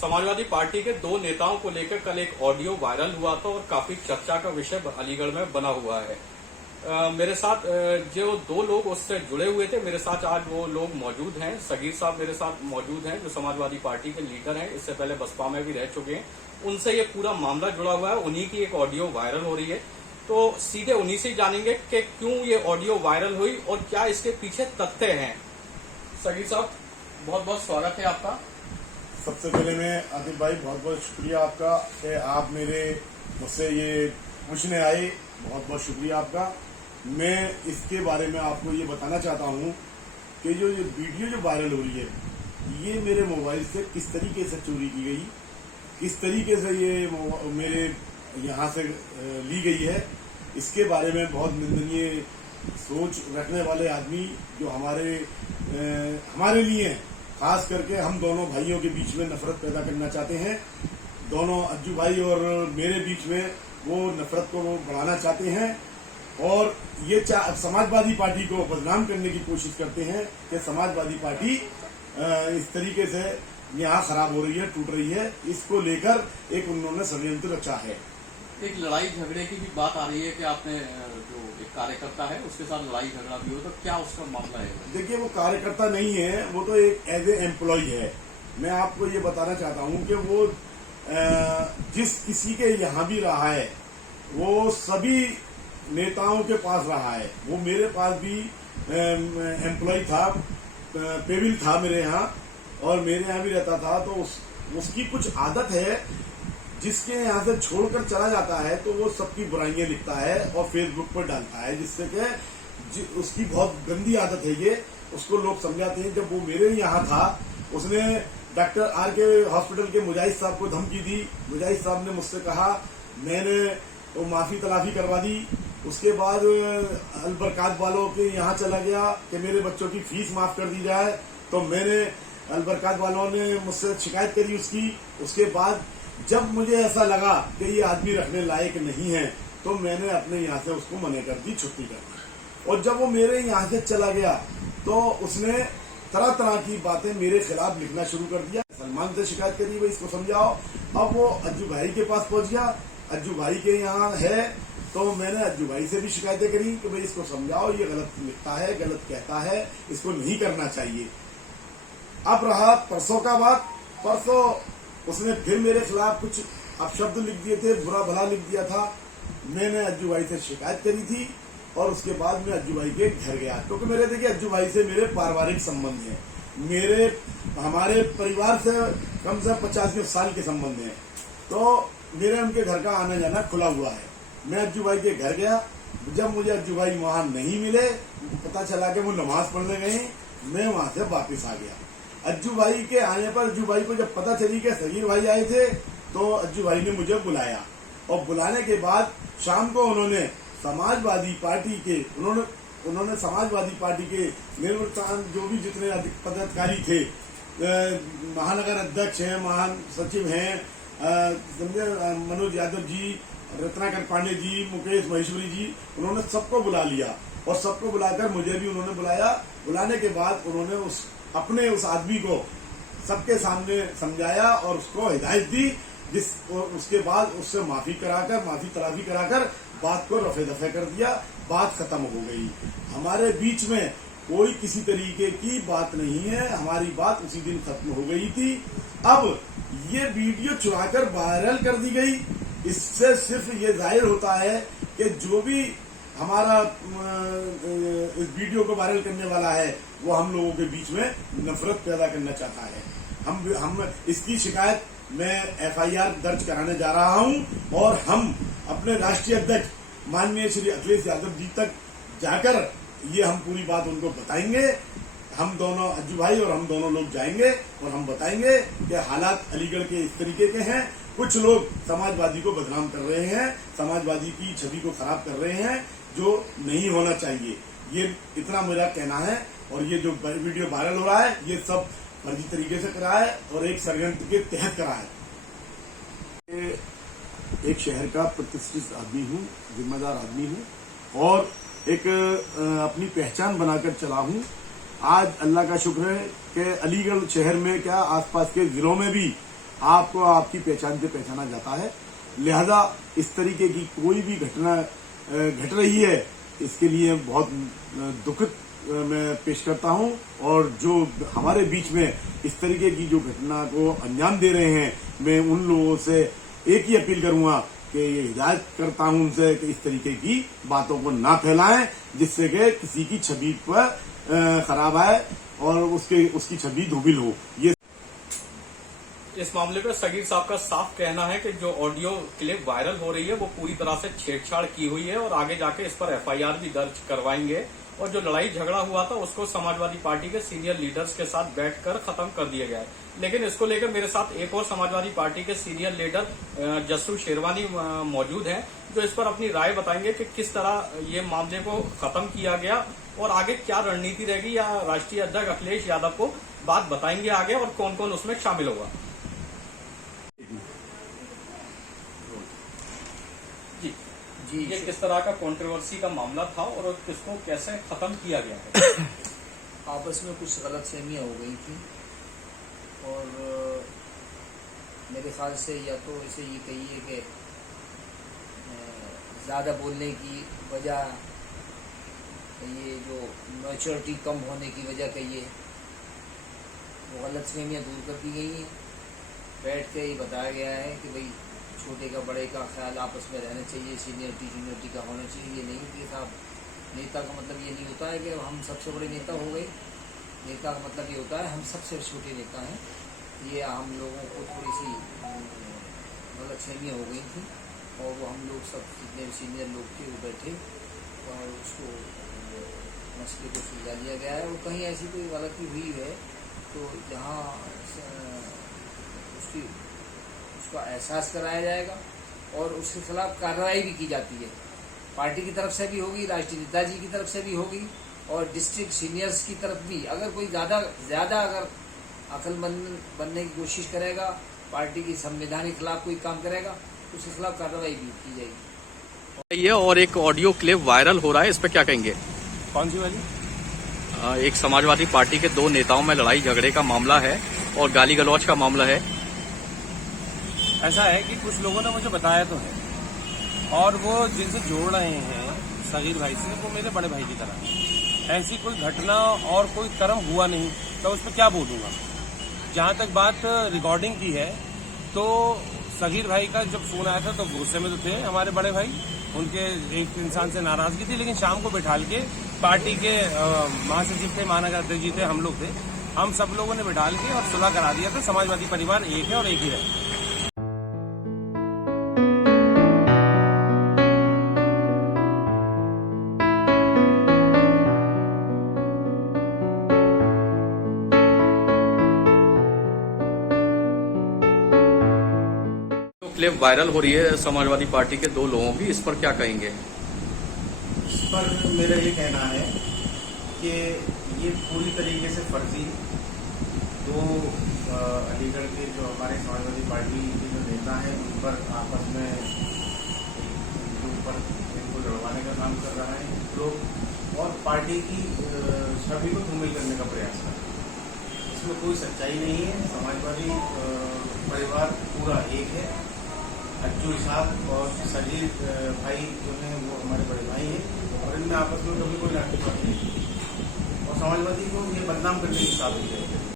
Samajwadi party के दो नेताओं को लेकर कल एक ऑडियो वायरल हुआ था और काफी चर्चा का विषय अलीगढ़ में बना हुआ है। मेरे साथ जो दो लोग उससे जुड़े हुए थे, मेरे साथ आज वो लोग मौजूद हैं। सगीर साहब मेरे साथ मौजूद हैं, जो समाजवादी पार्टी के लीडर हैं, इससे पहले बसपा में भी रह चुके हैं। उनसे ये पूरा मामला जुड़ा हुआ है, उन्हीं की एक ऑडियो वायरल हो रही है। तो सीधे उन्हीं से जानेंगे कि क्यों ये ऑडियो वायरल हुई और क्या इसके पीछे तथ्य हैं। सगीर साहब, बहुत बहुत स्वागत है आपका। सबसे पहले मैं आतिफ भाई बहुत बहुत शुक्रिया आपका कि आप मुझसे ये पूछने आए। बहुत बहुत शुक्रिया आपका। मैं इसके बारे में आपको ये बताना चाहता हूँ कि जो ये वीडियो जो वायरल हो रही है, ये मेरे मोबाइल से किस तरीके से चोरी की गई, किस तरीके से ये मेरे यहाँ से ली गई है, इसके बारे में बहुत निंदनीय सोच रखने वाले आदमी जो हमारे लिए हैं, खास करके हम दोनों भाइयों के बीच में नफरत पैदा करना चाहते हैं। दोनों अज्जू भाई और मेरे बीच में वो नफरत को वो बढ़ाना चाहते हैं और ये समाजवादी पार्टी को बदनाम करने की कोशिश करते हैं कि समाजवादी पार्टी इस तरीके से यहाँ खराब हो रही है, टूट रही है। इसको लेकर एक उन्होंने षड्यंत्र रचा है। एक लड़ाई झगड़े की भी बात आ रही है कि आपने जो एक कार्यकर्ता है उसके साथ लड़ाई झगड़ा भी हो, तो क्या उसका मामला है? देखिए, वो कार्यकर्ता नहीं है, वो तो एक एज ए एम्प्लॉय है। मैं आपको ये बताना चाहता हूँ कि वो जिस किसी के यहाँ भी रहा है, वो सभी नेताओं के पास रहा है। वो मेरे पास भी एम्प्लॉय था, पेबिल था मेरे यहाँ, और मेरे यहाँ भी रहता था। तो उसकी कुछ आदत है, जिसके यहाँ से छोड़कर चला जाता है तो वो सबकी बुराइयां लिखता है और फेसबुक पर डालता है, जिससे कि उसकी बहुत गंदी आदत है ये। उसको लोग समझाते हैं। जब वो मेरे यहाँ था, उसने डॉक्टर आर के हॉस्पिटल के मुजाहिद साहब को धमकी दी। मुजाहिद साहब ने मुझसे कहा, मैंने वो माफी तलाफी करवा दी। उसके बाद अलबरकात वालों के यहाँ चला गया कि मेरे बच्चों की फीस माफ कर दी जाए। तो मैंने अलबरकात वालों ने मुझसे शिकायत करी उसकी। उसके बाद जब मुझे ऐसा लगा कि ये आदमी रखने लायक नहीं है, तो मैंने अपने यहाँ से उसको मना कर दी, छुट्टी कर दी। और जब वो मेरे यहाँ से चला गया तो उसने तरह तरह की बातें मेरे खिलाफ लिखना शुरू कर दिया। सलमान से शिकायत करी, भाई इसको समझाओ। अब वो अज्जू भाई के पास पहुंच गया। अज्जू भाई के यहाँ है, तो मैंने अज्जू भाई से भी शिकायतें करी कि भाई इसको समझाओ, ये गलत लिखता है, गलत कहता है, इसको नहीं करना चाहिए। अब रहा परसों का बात। परसों उसने फिर मेरे खिलाफ कुछ अपशब्द लिख दिए थे, बुरा भला लिख दिया था। मैंने अज्जू भाई से शिकायत करी थी और उसके बाद मैं अज्जू भाई के घर गया, क्योंकि मेरे देखिए अज्जू भाई से मेरे पारिवारिक संबंध हैं। हमारे परिवार से कम से 50 साल के संबंध हैं। तो मेरे उनके घर का आना जाना खुला हुआ है। मैं अज्जू भाई के घर गया। जब मुझे अज्जू भाई वहां नहीं मिले, पता चला कि वो नमाज पढ़ने गए, मैं वहां से वापिस आ गया। अज्जू भाई के आने पर अज्जू भाई को जब पता चली कि सगीर भाई आए थे, तो अज्जू भाई ने मुझे बुलाया। और बुलाने के बाद शाम को उन्होंने समाजवादी पार्टी के निर्वृत्तान जो भी जितने पदाधिकारी थे, महानगर अध्यक्ष हैं, महान सचिव हैं, मनोज यादव जी, रत्नाकर पांडे जी, मुकेश महेश्वरी जी, उन्होंने सबको बुला लिया। और सबको बुलाकर मुझे भी उन्होंने बुलाया। बुलाने के बाद उन्होंने अपने उस आदमी को सबके सामने समझाया और उसको हिदायत दी, उसके बाद उससे माफी तलाफी कराकर बात को रफे दफे कर दिया। बात खत्म हो गई। हमारे बीच में कोई किसी तरीके की बात नहीं है। हमारी बात उसी दिन खत्म हो गई थी। अब ये वीडियो चुराकर वायरल कर दी गई। इससे सिर्फ ये जाहिर होता है कि जो भी हमारा इस वीडियो को वायरल करने वाला है, वो हम लोगों के बीच में नफरत पैदा करना चाहता है। हम इसकी शिकायत मैं FIR दर्ज कराने जा रहा हूं और हम अपने राष्ट्रीय अध्यक्ष माननीय श्री अखिलेश यादव जी तक जाकर ये हम पूरी बात उनको बताएंगे। हम दोनों अज्जू भाई और हम दोनों लोग जाएंगे और हम बताएंगे कि हालात अलीगढ़ के इस तरीके के हैं। कुछ लोग समाजवादी को बदनाम कर रहे हैं, समाजवादी की छवि को खराब कर रहे हैं, जो नहीं होना चाहिए। ये इतना मेरा कहना है। और ये जो वीडियो वायरल हो रहा है, ये सब फर्जी तरीके से करा है और एक षड्यंत्र के तहत करा है। एक शहर का प्रतिष्ठित आदमी हूँ, जिम्मेदार आदमी हूँ और एक अपनी पहचान बनाकर चला हूँ। आज अल्लाह का शुक्र है कि अलीगढ़ शहर में क्या आसपास के जिलों में भी आपको आपकी पहचान से पहचाना जाता है। लिहाजा इस तरीके की कोई भी घटना घट रही है, इसके लिए बहुत दुखद मैं पेश करता हूं। और जो हमारे बीच में इस तरीके की जो घटना को अंजाम दे रहे हैं, मैं उन लोगों से एक ही अपील करूंगा कि ये हिदायत करता हूं उनसे कि इस तरीके की बातों को ना फैलाएं, जिससे कि किसी की छवि पर खराब आए और उसकी छवि धूमिल हो। ये इस मामले पर सगीर साहब का साफ कहना है कि जो ऑडियो क्लिप वायरल हो रही है वो पूरी तरह से छेड़छाड़ की हुई है और आगे जाके इस पर एफआईआर भी दर्ज करवाएंगे। और जो लड़ाई झगड़ा हुआ था उसको समाजवादी पार्टी के सीनियर लीडर्स के साथ बैठकर खत्म कर दिया गया है। लेकिन इसको लेकर मेरे साथ एक और समाजवादी पार्टी के सीनियर लीडर जस्सू शेरवानी मौजूद हैं, जो इस पर अपनी राय बताएंगे कि किस तरह ये मामले को खत्म किया गया और आगे क्या रणनीति रहेगी, या राष्ट्रीय अध्यक्ष अखिलेश यादव को बात बताएंगे आगे और कौन कौन उसमें शामिल होगा। जी, ये किस तरह का कंट्रोवर्सी का मामला था और किसको कैसे खत्म किया गया है? आपस में कुछ गलतफहमियां हो गई थी और मेरे ख्याल से या तो इसे ये कहिए कि ज़्यादा बोलने की वजह, ये जो मैच्योरिटी कम होने की वजह कहिए, वो गलतफहमियां दूर कर दी गई हैं। बैठ के ये बताया गया है कि भाई छोटे का बड़े का ख्याल आपस में रहना चाहिए, सीनियरिटी जूनियरिटी का होना चाहिए। ये नहीं कि साहब नेता का मतलब ये नहीं होता है कि हम सबसे बड़े नेता हो गए। नेता का मतलब ये होता है हम सबसे छोटे नेता हैं। ये हम लोगों को थोड़ी सी गलतफहमियाँ हो गई थी और वो हम लोग सब जितने भी सीनियर लोग थे वो बैठे और उसको मसले को सुलझा लिया गया है। और कहीं ऐसी कोई गलती हुई है तो जहाँ उसका एहसास कराया जाएगा और उसके खिलाफ कार्रवाई भी की जाती है। पार्टी की तरफ से भी होगी, राष्ट्रीय नेताजी की तरफ से भी होगी और डिस्ट्रिक्ट सीनियर्स की तरफ भी। अगर कोई ज़्यादा अगर अक्लमंद बनने की कोशिश करेगा, पार्टी की संवैधानिक खिलाफ कोई काम करेगा, तो उसके खिलाफ कार्रवाई भी की जाएगी। ये और एक ऑडियो क्लिप वायरल हो रहा है, इस पर क्या कहेंगे? कौन सी वाली? एक समाजवादी पार्टी के दो नेताओं में लड़ाई झगड़े का मामला है और गाली गलौज का मामला है। ऐसा है कि कुछ लोगों ने मुझे बताया तो है और वो जिनसे जोड़ रहे हैं सगीर भाई से, वो मेरे बड़े भाई की तरह है। ऐसी कोई घटना और कोई कर्म हुआ नहीं तो उस पर क्या बोलूँगा। जहाँ तक बात रिकॉर्डिंग की है तो सगीर भाई का जब फोन आया था तो गुस्से में तो थे हमारे बड़े भाई, उनके एक इंसान से नाराजगी थी। लेकिन शाम को बिठाल के पार्टी के महासचिव थे, महानगर जी थे, हम लोग थे, हम सब लोगों ने बिठाल के और सुलह करा दिया था। समाजवादी परिवार एक है और एक ही है। क्लिप वायरल हो रही है समाजवादी पार्टी के दो लोगों की, इस पर क्या कहेंगे? इस पर मेरा ये कहना है कि ये पूरी तरीके से फर्जी दो अलीगढ़ के जो हमारे समाजवादी पार्टी के जो नेता हैं उन पर आपस में इनके ऊपर इनको लड़वाने का काम कर रहा है लोग और पार्टी की छवि को धूमिल करने का प्रयास कर रहे हैं। इसमें कोई सच्चाई नहीं है। समाजवादी परिवार पूरा एक है। अज्जू साहब और सगीर भाई जो हैं वो हमारे बड़े भाई हैं और इनमें आपस में कभी कोई नाटक नहीं है और समाजवादी को ये बदनाम करने की साबित है।